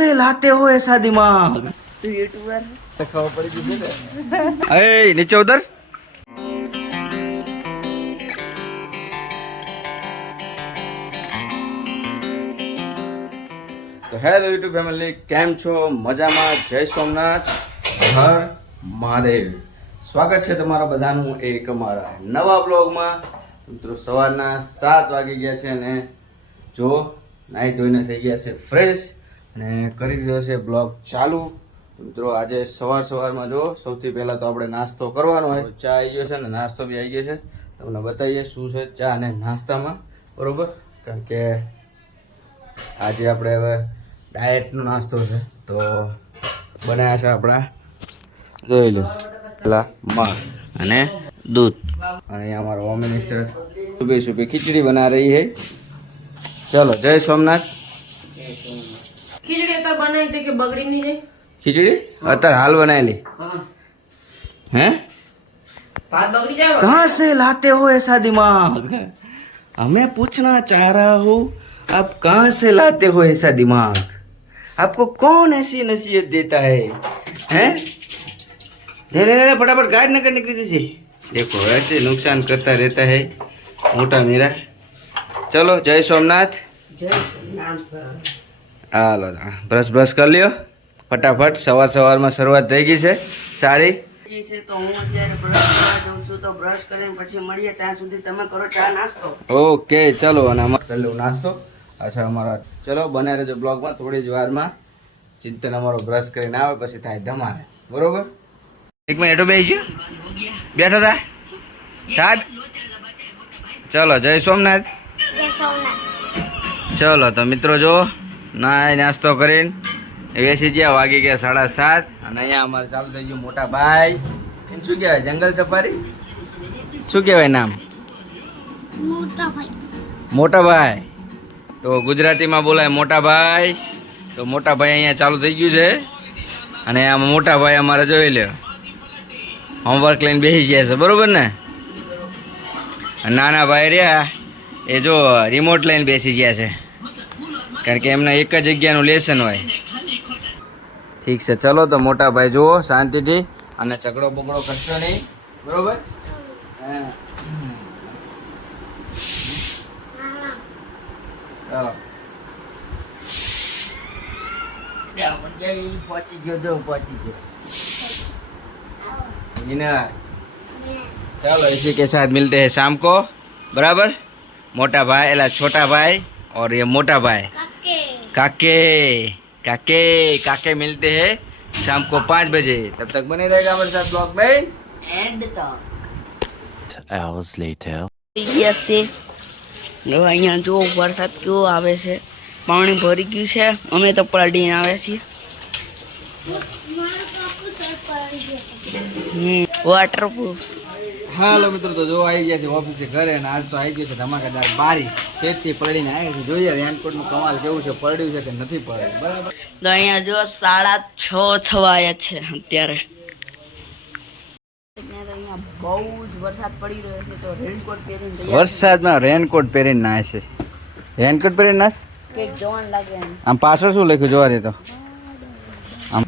से लाते हो ऐसा दिमाग તું યુટ્યુબર તો ખબર પડી ગઈ છે ને એ નીચે ઉતર તો હેલો યુટ્યુબ ફેમિલી કેમ છો મજામાં જય સોમનાથ હર મહાદેવ સ્વાગત છે તમારા બધાનું એક અમારા નવા બ્લોગમાં મિત્રો સવારના સાત વાગી ગયા છે અને જો નાહી ધોઈને થઈ ગયા છે ફ્રેશ અને કરી દીધો છે બ્લોગ ચાલુ. મિત્રો, આજે સવાર સવારમાં જો સૌથી પહેલા તો આપણે નાસ્તો કરવાનો હોય. ચા આવી ગયો છે ને નાસ્તો બી આવી ગયો છે. તમને બતાવીએ શું છે ચા અને નાસ્તામાં, બરોબર? કારણ કે આજે આપણે હવે ડાયટનો નાસ્તો છે. તો બનાવ્યા છે આપણા, જોઈ લો. પેલા માં અને દૂધ. અને અમારો હોમ મિનિસ્ટર સુબહ સુબહ ખીચડી બના રહી है ચલો, જય સોમનાથ. ખીચડી અત્યારે બનાવી હતી કે બગડી નહીં જાય ખીચડી અત્યારે હાલ બનાવેલી હા हैं ભાત બગડી જાય कहाँ से लाते हो ऐसा दिमाग हमें पूछना चाह रहा हूँ आप कहाँ से लाते हो ऐसा दिमाग आपको कौन ऐसी नसीहत देता है हैं ले ले ले फटाफट गाड़ी न करने की जैसे देखो ऐसे नुकसान करता रहता है मोटा मेरा चलो जय सोमनाथ હાલો બ્રશ બ્રશ કરી લ્યો. ફટાફટ સવાર સવારમાં શરૂઆત થઈ ગઈ છે. સારી? એ છે તો હું અત્યારે બ્રશ કરવા જાઉં છું તો બ્રશ કરીને પછી મળીએ ત્યાં સુધી તમે કરો ચા નાસ્તો. ઓકે ચલો અને અમારે કરી નાસ્તો. અચ્છા અમારા ચલો બને રહેજો બ્લોગમાં થોડી જ વારમાં. ચિંતન અમારો બ્રશ કરીને આવે પછી થાય ધમારે બરોબર? એક મિનિટ બેસી ગયો? બેઠો તા સાહેબ ચલો જય સોમનાથ. ચલો તો મિત્રો જો નાય નાસ્તો કરીને બેસી ગયા વાગી ગયા સાડા સાત. અને અહીંયા અમારે ચાલુ થઈ ગયું મોટા ભાઈ. એમ શું કહેવાય જંગલ સફારી? શું કહેવાય નામ? મોટા ભાઈ. તો ગુજરાતીમાં બોલાય મોટા ભાઈ. તો મોટા ભાઈ અહીંયા ચાલુ થઈ ગયું છે. અને આમાં મોટા ભાઈ અમારે જોઈ લ્યો. હોમવર્ક લઈને બેસી ગયા છે બરાબર ને? અને નાના ભાઈ રહ્યા. એ જો રિમોટ લઈને બેસી ગયા છે. કારણ કે એમને એક જ જગ્યાનું લેસન હોય ઠીક છે ચલો તો મોટા ભાઈ જુઓ શાંતિથી અને ઝઘડો બગડો કરશો નહીં બરોબર હા ચાલો પહોંચી ગયો જો પહોંચી ગયો विनर चलो इसी के साथ मिलते हैं शाम को बराबर मोटा भाई एला छोटा भाई और ये मोटा भाई काके काके काके मिलते हैं शाम को पाँच बजे तब तक बने रहेगा हमारे साथ ब्लॉग में એન્ડ તો hours later. થઈ ગયા છે હવે અહીંયા જો વરસાદ કેવો આવે છે પાણી ભરી ગયું છે અમે તો પલટીને આવે છીએ હમ વોટરપ્રૂફ હાલો મિત્રો તો જો આવી ગયા છે ઓફિસે ઘરે અને આજ તો આવી ગયો છે ધમાકેદાર બારી. ખેતી પડીને આવ્યા છે. જોઈએ રેનકોટનું કમાલ કેવું છે પડ્યું છે કે નથી પડ્યું. બરાબર? તો અહીંયા જો સાડા છ થવા આવ્યા છે અત્યારે. વરસાદમાં રેનકોટ પહેરીને નાય છે. રેનકોટ પહેરીને નાશ આમ પાછળ શું લખ્યું જોવા દે તો? આમ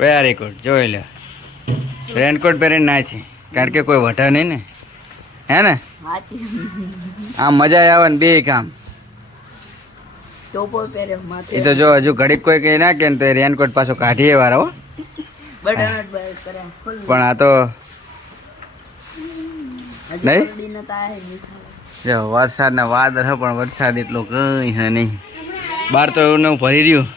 વેરી ગુડ જોઈ લો રેનકોટ પહેરીને નાય છે. કારણ કે કોઈ વઢા નહીં ને. હે ને? આમ મજા આવે ને બે કામ. એ તો જો હજુ ઘડીક કોઈ કઈ ના કે ને તો રેનકોટ પાછો કાઢીએ ખુલ્લું પણ આ તો નહીં? જો વરસાદના વાદળ હે પણ વરસાદ એટલો કઈ હે નહીં. બહાર તો એવું ને ભરી રહ્યું.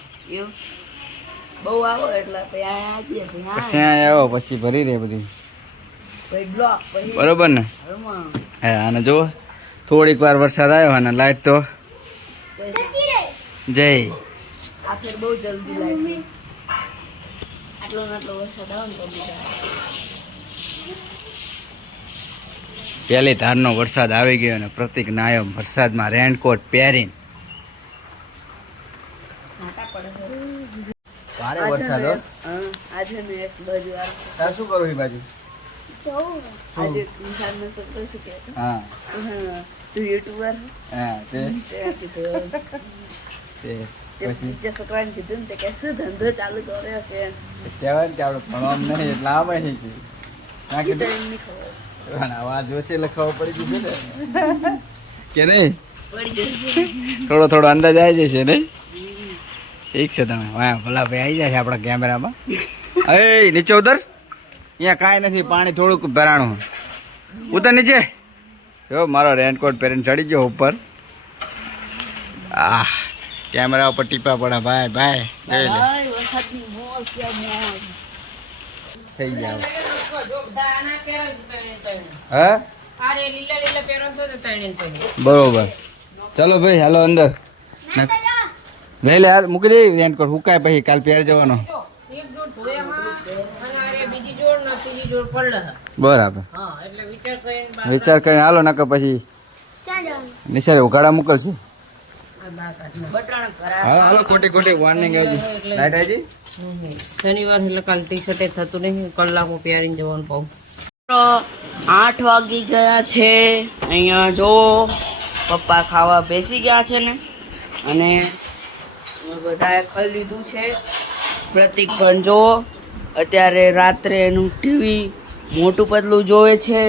બહુ આવો એટલે પછી આવો ભરી રહે બધું. બરોબર ને? હે અને જો થોડીક વાર વરસાદ આવ્યો અને લાઈટ તો. જય બહુ જલ્દી લાઈટ આટલો આટલો વરસાદ આવે ને પહેલી ધારનો વરસાદ આવી ગયો અને પ્રતિક નાયો વરસાદમાં રેનકોટ પહેરીને. ભારે વરસાદ આજે મેં એક બાજુ શું કરો એ બાજુ? આજે નિશાળનો શબ્દ શું કહેતો? હા. હા, તું યુટ્યુબર. હા તે. તે કીધું બીજા છોકરાને ને તે કે શું ધંધો ચાલુ કર્યો છે કહેવાય ને કે આપણે ભણવાનું નહીં એટલે આવે છે. કે ના કીધું કીધું ખબર. અને જોશે એટલે પડી ને. કે નહીં? થોડો થોડો અંદાજ આવી જશે નહીં? ઠીક છે તમે. વાહ ભલા ભાઈ આવી જાય છે આપણા કેમેરામાં. એ નીચે ઉતર. અહીંયા કાંઈ નથી પાણી થોડુંક ભરાણું. ઉતર નીચે. જો મારો રેનકોટ પહેરીને ચડી ગયો ઉપર. આહ કેમેરા ઉપર ટીપા પડે ભાઈ ભાઈ જોઈ લે. થઈ તણે. હા. બરોબર. ચલો ભાઈ હાલો અંદર. લઈ લે હાલ મૂકી દે રેનકોટ હુકાય પછી કાલ પહેર જવાનો. જો, એક જોડ ધોયામાં અને અરે બીજી જોડ ને ત્રીજી જોડ પડલે છે. બરાબર. હા એટલે વિચાર કરીને હાલો નકર પછી નિશાળે ઉઘાડા મોકલશે. હાલો ખોટી ખોટી વોર્નિંગ લાઈટ આવી શનિવાર એટલે કાલ ટી શર્ટ થતું નહીં કલાકમાં પહેરીને જવાનું પાઉં. આઠ વાગી ગયા છે. અહીંયા જો પપ્પા ખાવા બેસી ગયા છે ને અને બધાએ ખાઈ લીધું છે. પ્રતિક પણ જુઓ અત્યારે રાત્રે એનું ટીવી મોટું પતલું જોવે છે.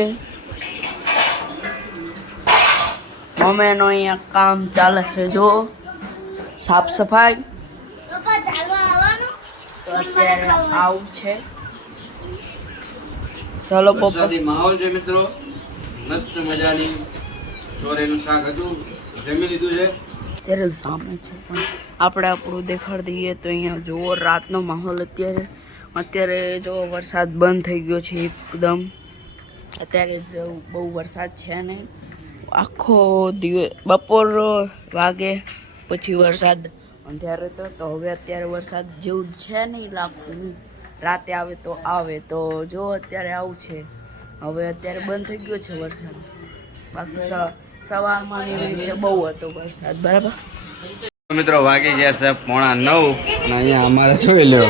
મમ્મીનો અહીંયા કામ ચાલે છે જો સાફ સફાઈ. તો અત્યારે આવું છે. ચલો પપ્પા. માહોલ છે મિત્રો. મસ્ત મજાની ચોરેનું શાક હતું. જમી લીધું છે. અત્યારે સામે છે પણ આપણે આપણું દેખાડ દઈએ તો અહીંયા જુઓ, રાતનો માહોલ અત્યારે. અત્યારે જો વરસાદ બંધ થઈ ગયો છે એકદમ. અત્યારે જ બહુ વરસાદ છે ને. આખો દિવસ બપોર વાગે પછી વરસાદ. અંધારે તો તો હવે અત્યારે વરસાદ જેવું છે નહીં લાગતું. રાતે આવે તો આવે, તો જો અત્યારે આવું છે. હવે અત્યારે બંધ થઈ ગયો છે વરસાદ. બાકી સવારમાં એવી રીતે બહુ હતો વરસાદ બરાબર? મિત્રો વાગી ગયા છે પોણા નવ અને અહીંયા અમારે જોઈ લ્યો.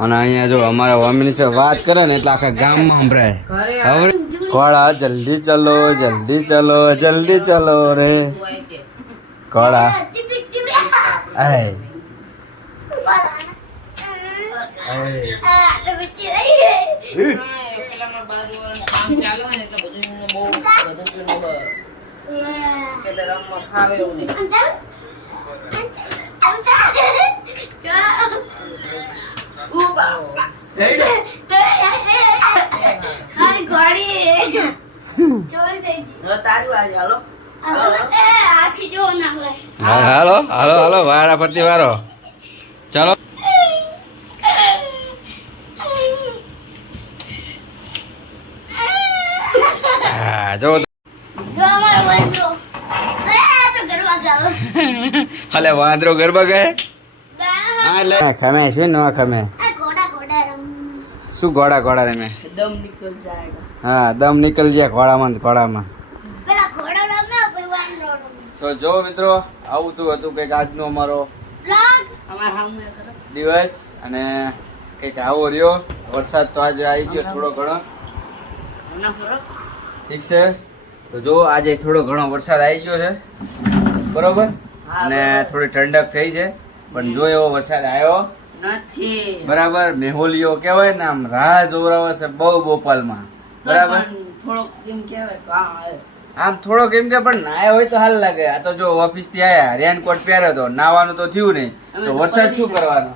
અને અહીંયા જો અમારા હોમ મિનિસ્ટર વાત કરે ને એટલે આખા ગામમાં સંભળાય. હવે કોળા જલ્દી ચલો જલ્દી ચલો જલ્દી ચલો રે. કોળા. આય. આય. પેલામાં બાજુવાળાનું કામ ચાલે ને એટલે બધું એમને બહુ બધું પેલું હોય. રમવા ફાવે એવું નહીં. હવે તારું વારી હાલો. હાલો હાલો હાલો વારા ફરતી વારો. હા જો. હલે વાંદરો. ગરબા ગયે? હા એટલે ખમે શું નવા ખમે? શું ઘોડા ઘોડા રમે? દમ નીકળ જાય. હા દમ નીકળ જાય ઘોડામાં ઘોડામાં. તો જો મિત્રો આવું તું હતું કંઈક આજનો અમારો દિવસ અને કંઈક આવો રહ્યો. વરસાદ તો આજે આવી ગયો થોડો ઘણો. ઠીક છે? તો જો આજે થોડો ઘણો વરસાદ આવી ગયો છે. બરોબર? અને થોડી ઠંડક થઈ છે. પણ જો એવો વરસાદ આવ્યો. નથી. બરાબર? મેહોલિયો કહેવાય ને આમ રાહ જોવરાવે છે બહુ બોપાલમાં. બરાબર? થોડો કેમ કહેવાય આમ થોડો કેમ કે પણ નાયા હોય તો હાલ લાગે. આ તો જો ઓફિસથી આયા રેનકોટ પહેર્યો તો નાવાનું તો થયું નહીં. તો વરસાદ શું કરવાનો?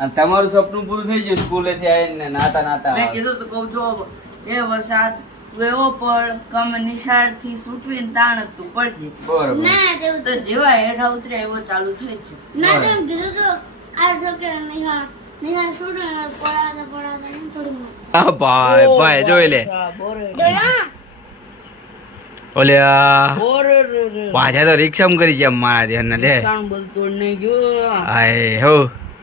અને તમારું સપનું પૂરું થઈ ગયું સ્કૂલે થી આવીને નાતા નાતા મેં કીધું તો કહું જો એ વરસાદ ગયો પણ કમ નિશાળથી છૂટવીને તાણ હતું પડજે. તો જેવા હેઠા ઉતરે એવો ચાલુ થઈ છે પાછા તો રિક્ષામ કરી ગયા મારા ધ્યાન ના લે આય હો.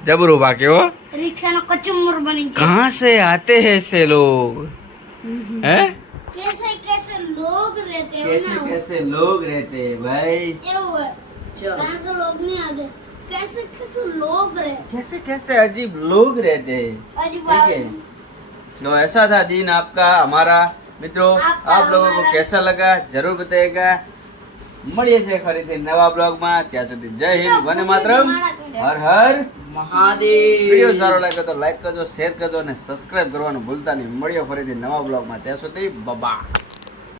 જબરું હો. રિક્ષાનો કચુમર બની ગયો. સે આતે હે સે લોગ હે? रहते हैं कैसे ना कैसे लोग रहते हैं भाई ये वो है ચલો कहाँ से लोग नहीं आते कैसे कैसे लोग रहते कैसे कैसे अजीब लोग रहते हैं अजीब ठीक है तो ऐसा था दिन आपका हमारा મિત્રો આપ लोगों को कैसा लगा जरूर बताइएगा મળીએ છે ફરીથી નવા બ્લોગમાં ત્યાં સુધી જય હિન્દ વને માતરમ હર હર મહાદેવ વિડીયો સારો લાગ્યો તો લાઈક કરજો શેર કરજો અને સબસ્ક્રાઇબ કરવાનું ભૂલતા નહીં મળીએ ફરીથી નવા બ્લોગમાં ત્યાં સુધી બબા